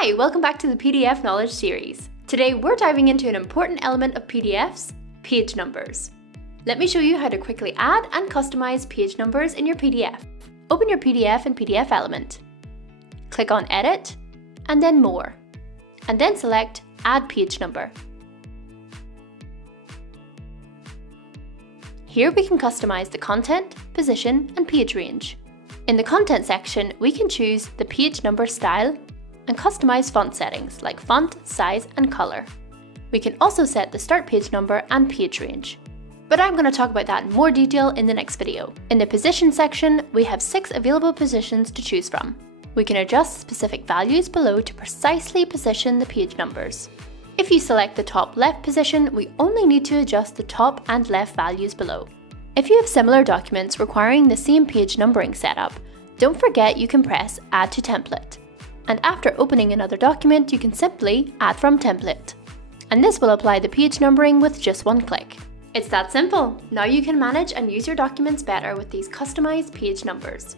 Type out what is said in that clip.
Hi, welcome back to the PDF Knowledge series. Today we're diving into an important element of PDFs, page numbers. Let me show you how to quickly add and customize page numbers in your PDF. Open your PDF in PDF Element. Click on Edit, and then More, and then select Add Page Number. Here we can customize the content, position, and page range. In the content section, we can choose the page number style and customize font settings like font, size, and color. We can also set the start page number and page range. But I'm going to talk about that in more detail in the next video. In the position section, we have 6 available positions to choose from. We can adjust specific values below to precisely position the page numbers. If you select the top left position, we only need to adjust the top and left values below. If you have similar documents requiring the same page numbering setup, don't forget you can press Add to Template. And after opening another document, you can simply Add from Template. And this will apply the page numbering with just one click. It's that simple. Now you can manage and use your documents better with these customized page numbers.